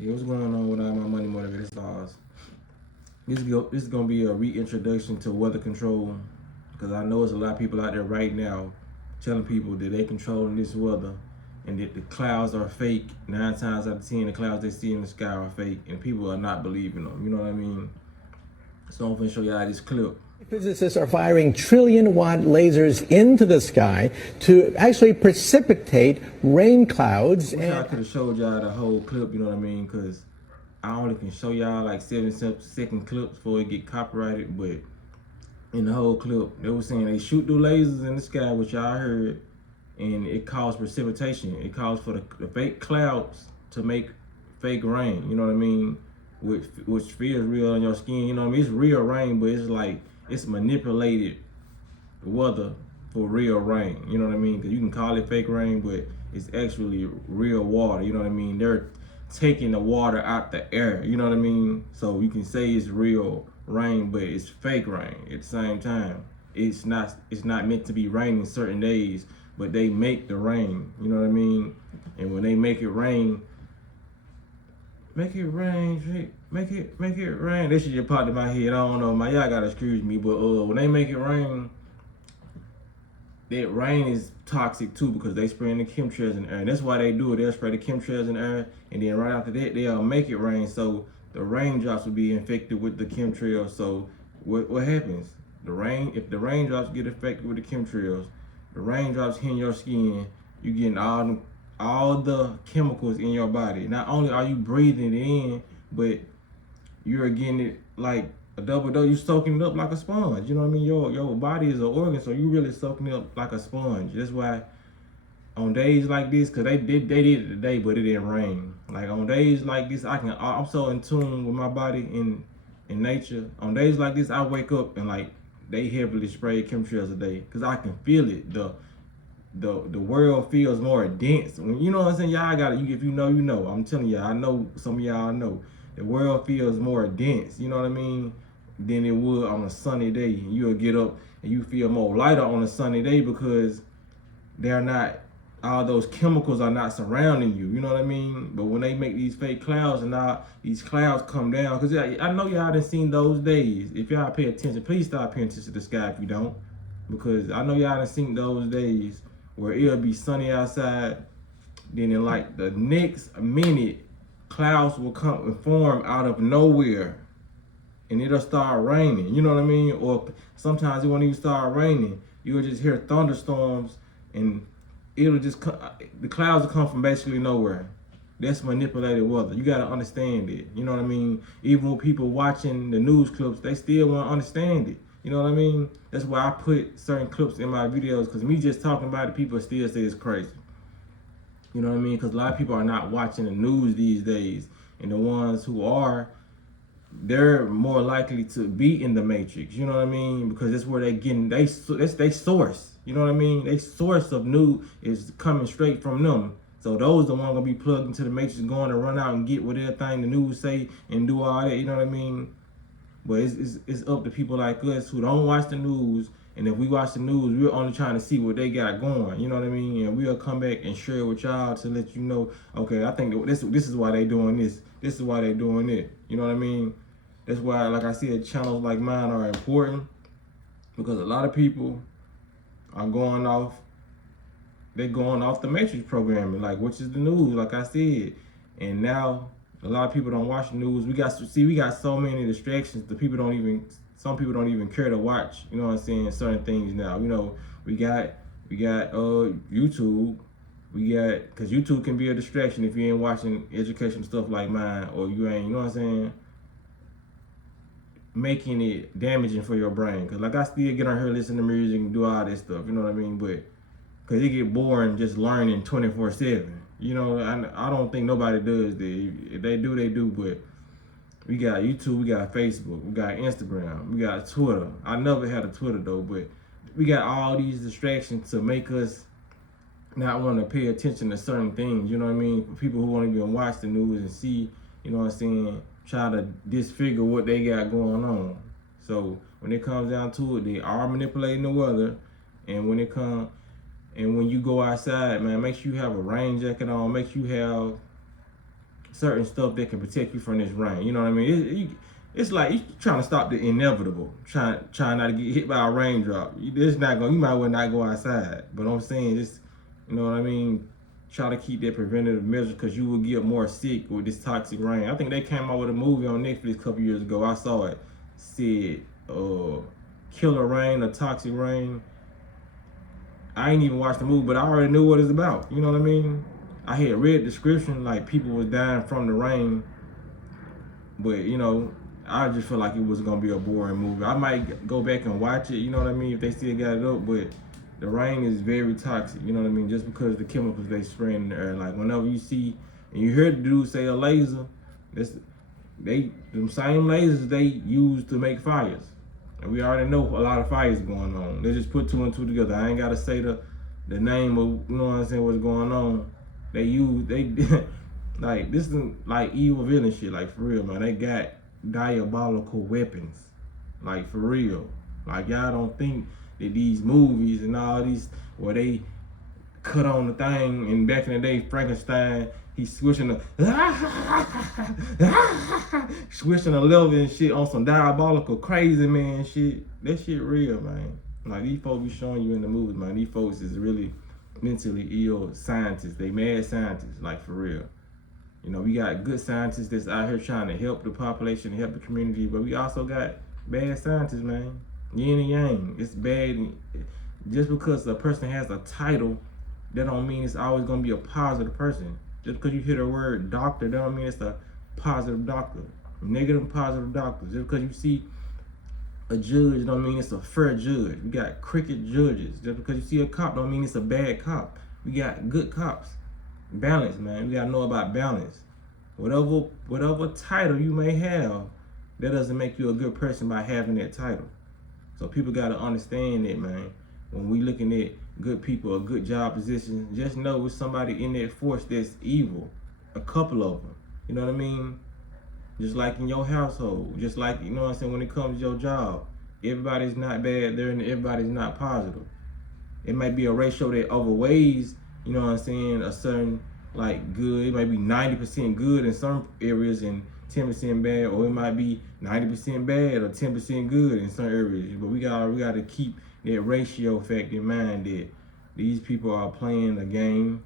Yeah, what's going on with all my money motivated stars? This is gonna be a reintroduction to weather control because I know there's a lot of people out there right now telling people that they controlling this weather and that the clouds are fake. 9 times out of 10, the clouds they see in the sky are fake, and people are not believing them. You know what I mean? So I'm gonna show y'all this clip. Physicists are firing trillion-watt lasers into the sky to actually precipitate rain clouds. Wish I could have showed y'all the whole clip. You know what I mean? Because I only can show y'all like 7-second clips before it get copyrighted. But in the whole clip, they were saying they shoot the lasers in the sky, which y'all heard, and it caused precipitation. It caused for the fake clouds to make fake rain. You know what I mean? Which feels real on your skin. You know what I mean? It's real rain, but it's like it's manipulated weather for real rain. You know what I mean? Because you can call it fake rain, but it's actually real water. You know what I mean? They're taking the water out the air. You know what I mean? So you can say it's real rain, but it's fake rain at the same time. It's not meant to be raining certain days, but they make the rain. You know what I mean? And when they make it rain, make it rain. This shit just popped in my head. I don't know, y'all gotta excuse me, but when they make it rain, that rain is toxic too because they spraying the chemtrails in the air. And that's why they do it. They'll spray the chemtrails in the air, and then right after that, they'll make it rain. So the raindrops will be infected with the chemtrails. So what happens? If the raindrops get affected with the chemtrails, the raindrops hitting your skin, you getting all the chemicals in your body. Not only are you breathing it in, but you're getting it like a double dose. You soaking it up like a sponge. You know what I mean? Your body is an organ, so you really soaking it up like a sponge. That's why on days like this, cause they did it today, but it didn't rain. Like on days like this, I'm so in tune with my body in nature. On days like this, I wake up and like they heavily spray chemtrails a day, cause I can feel it. The world feels more dense. You know what I'm saying? Y'all gotta, if you know, you know. I'm telling y'all, I know some of y'all know. The world feels more dense, you know what I mean, than it would on a sunny day. You'll get up and you feel more lighter on a sunny day because all those chemicals are not surrounding you, you know what I mean? But when they make these fake clouds and now these clouds come down, because I know y'all done seen those days. If y'all pay attention, please stop paying attention to the sky if you don't, because I know y'all done seen those days where it'll be sunny outside, then in like the next minute, clouds will come and form out of nowhere and it'll start raining, you know what I mean? Or sometimes it won't even start raining. You'll just hear thunderstorms and the clouds will come from basically nowhere. That's manipulated weather. You gotta understand it, you know what I mean? Even with people watching the news clips, they still won't understand it. You know what I mean? That's why I put certain clips in my videos, because me just talking about it, people still say it's crazy. You know what I mean? Because a lot of people are not watching the news these days. And the ones who are, they're more likely to be in the matrix. You know what I mean? Because that's where that's they source. You know what I mean? They source of news is coming straight from them. So those the ones gonna be plugged into the matrix, going to run out and get what everything the news say and do all that. You know what I mean? But it's up to people like us who don't watch the news. And if we watch the news, we're only trying to see what they got going. You know what I mean? And we'll come back and share with y'all to let you know, okay, I think this is why they doing this. This is why they doing it. You know what I mean? That's why, like I said, channels like mine are important, because a lot of people are going off the Matrix programming, like, which is the news, like I said. And now a lot of people don't watch the news. We got so many distractions. Some people don't even care to watch, you know what I'm saying, certain things now. You know, we got YouTube. Because YouTube can be a distraction if you ain't watching educational stuff like mine, or you ain't, you know what I'm saying, making it damaging for your brain. Because like I still get on here, listen to music and do all this stuff, you know what I mean? But because it get boring just learning 24/7. You know, I don't think nobody does that. If they do, they do. But we got YouTube, we got Facebook, we got Instagram, we got Twitter. I never had a Twitter though, but we got all these distractions to make us not want to pay attention to certain things. You know what I mean? For people who won't even watch the news and see, you know what I'm saying, try to disfigure what they got going on. So when it comes down to it, they are manipulating the weather. And when you go outside, man, make sure you have a rain jacket on. Make sure you have certain stuff that can protect you from this rain. You know what I mean? It's like you trying to stop the inevitable, trying not to get hit by a raindrop. You might well not go outside. But I'm saying, just, you know what I mean, try to keep that preventative measure, because you will get more sick with this toxic rain. I think they came out with a movie on Netflix a couple years ago. I saw it. Said Killer Rain or Toxic Rain. I ain't even watched the movie, but I already knew what it's about. You know what I mean? I had read the description, like people was dying from the rain. But, you know, I just feel like it was gonna be a boring movie. I might go back and watch it, you know what I mean, if they still got it up, but the rain is very toxic, you know what I mean, just because of the chemicals they spray in the air. Like, whenever you see, and you hear the dude say a laser, them same lasers they use to make fires. And we already know a lot of fires going on. They just put two and two together. I ain't gotta say the name of, you know what I'm saying, what's going on. Like, this is like evil villain shit, like, for real, man. They got diabolical weapons, like, for real. Like, y'all don't think that these movies and all these, where they cut on the thing, and back in the day, Frankenstein, he's switching the level and shit on some diabolical crazy man shit. That shit real, man. Like, these folks be showing you in the movies, man. These folks is really mentally ill scientists. They mad scientists, like, for real. You know, we got good scientists that's out here trying to help the population, help the community, but we also got bad scientists, man. Yin and yang. It's bad. Just because a person has a title, that don't mean it's always gonna be a positive person. Just because you hear the word doctor, that don't mean it's a positive doctor. Negative and positive doctors. Just because you see a judge, don't mean it's a fair judge. We got crooked judges. Just because you see a cop, don't mean it's a bad cop. We got good cops. Balance, man. We gotta know about balance. Whatever title you may have, that doesn't make you a good person by having that title. So people gotta understand that, man. When we looking at good people, a good job position, just know it's somebody in that force that's evil. A couple of them. You know what I mean? Just like in your household. Just like, you know what I'm saying, when it comes to your job. Everybody's not bad there and everybody's not positive. It might be a ratio that overweighs, you know what I'm saying, a certain, like, good. It might be 90% good in some areas and 10% bad, or it might be 90% bad or 10% good in some areas. But we gotta keep that ratio fact in mind, that these people are playing a game,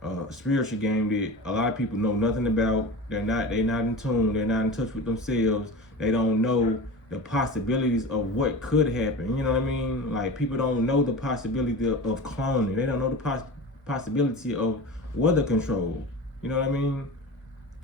a spiritual game that a lot of people know nothing about. They're not in tune. They're not in touch with themselves. They don't know the possibilities of what could happen. You know what I mean? Like, people don't know the possibility of cloning. They don't know the possibility of weather control. You know what I mean?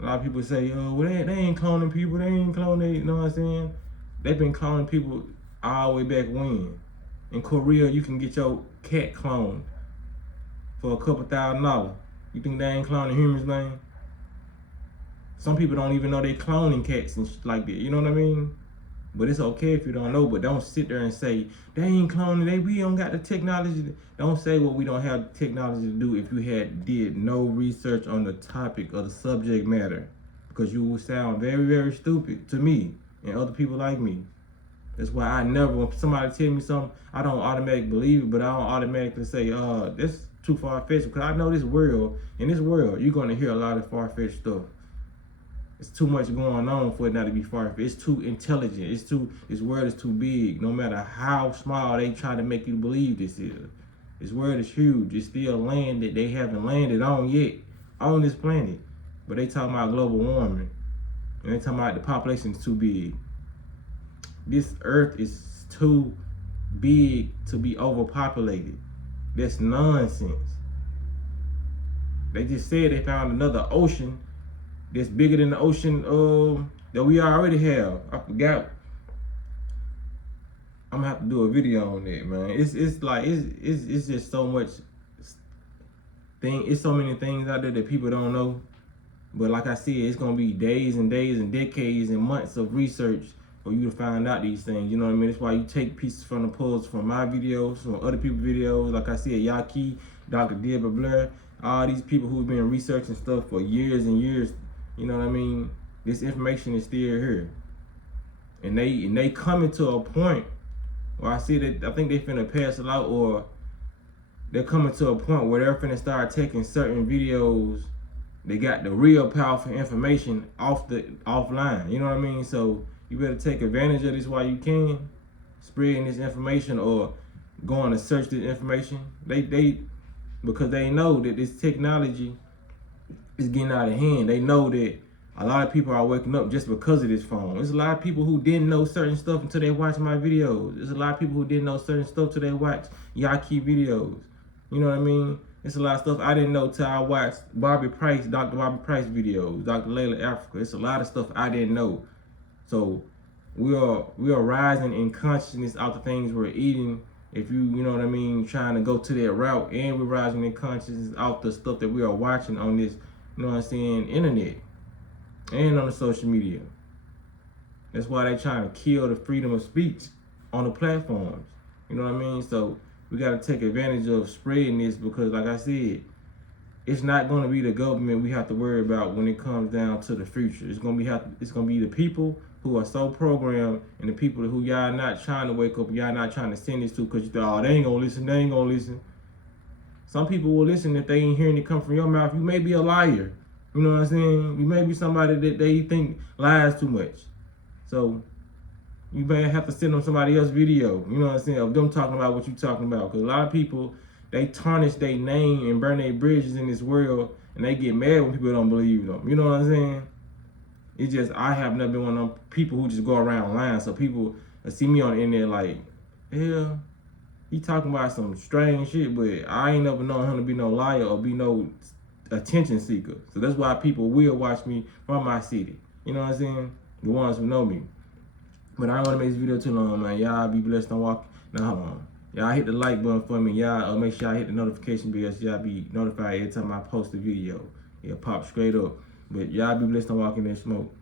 A lot of people say, oh, well, they ain't cloning people. They ain't cloning, you know what I'm saying? They've been cloning people all the way back when. In Korea, you can get your cat cloned for a couple $1,000s. You think they ain't cloning humans, man? Some people don't even know they cloning cats and shit like that. You know what I mean? But it's okay if you don't know, but don't sit there and say, they ain't cloning, we don't got the technology. Don't say, well, we don't have the technology to do if you did no research on the topic or the subject matter. Because you will sound very, very stupid to me and other people like me. That's why I never, when somebody tell me something, I don't automatically believe it, but I don't automatically say, that's too far-fetched. Because I know in this world, you're going to hear a lot of far-fetched stuff. It's too much going on for it not to be far-fetched. It's too intelligent. This world is too big. No matter how small they try to make you believe this is. This world is huge. It's still land that they haven't landed on yet on this planet. But they talking about global warming. And they talking about the population is too big. This earth is too big to be overpopulated. That's nonsense. They just said they found another ocean that's bigger than the ocean that we already have. I forgot. I'm gonna have to do a video on that, man. It's just so much it's so many things out there that people don't know. But like I said, it's gonna be days and days and decades and months of research for you to find out these things. You know what I mean? That's why you take pieces from the puzzle from my videos, from other people's videos. Like I said, Yaki, Dr. Dilbert Blair, all these people who've been researching stuff for years and years. You know what I mean? This information is still here. And they coming to a point where I see that I think they finna pass it out, or they're coming to a point where they're finna start taking certain videos they got the real powerful information offline. You know what I mean? So you better take advantage of this while you can, spreading this information or going to search this information. They because they know that this technology is getting out of hand. They know that a lot of people are waking up just because of this phone. There's a lot of people who didn't know certain stuff until they watched my videos. There's a lot of people who didn't know certain stuff till they watched Yaki videos. You know what I mean? It's a lot of stuff I didn't know till I watched Dr. Bobby Price videos, Dr. Layla Africa. It's a lot of stuff I didn't know. So we are rising in consciousness out the things we're eating. If you know what I mean, trying to go to that route, and we're rising in consciousness out the stuff that we are watching on this, you know what I'm saying, internet and on the social media. That's why they're trying to kill the freedom of speech on the platforms. You know what I mean? So we got to take advantage of spreading this, because like I said, it's not going to be the government we have to worry about when it comes down to the future. It's going to be the people who are so programmed, and the people who y'all not trying to wake up, y'all not trying to send this to, because you thought, oh, they ain't going to listen. Some people will listen if they ain't hearing it come from your mouth. You may be a liar. You know what I'm saying? You may be somebody that they think lies too much. So you may have to send them somebody else's video, you know what I'm saying, of them talking about what you talking about. Because a lot of people, they tarnish their name and burn their bridges in this world, and they get mad when people don't believe them. You know what I'm saying? It's just, I have never been one of them people who just go around lying. So people see me on the internet like, yeah, he talking about some strange shit, but I ain't never known him to be no liar or be no attention seeker. So that's why people will watch me from my city. You know what I'm saying? The ones who know me. But I don't want to make this video too long, man. Y'all be blessed on walking. Now, hold on. Y'all hit the like button for me. Y'all make sure y'all hit the notification bell so y'all be notified every time I post a video. It'll pop straight up. But y'all be blessed on walking in smoke.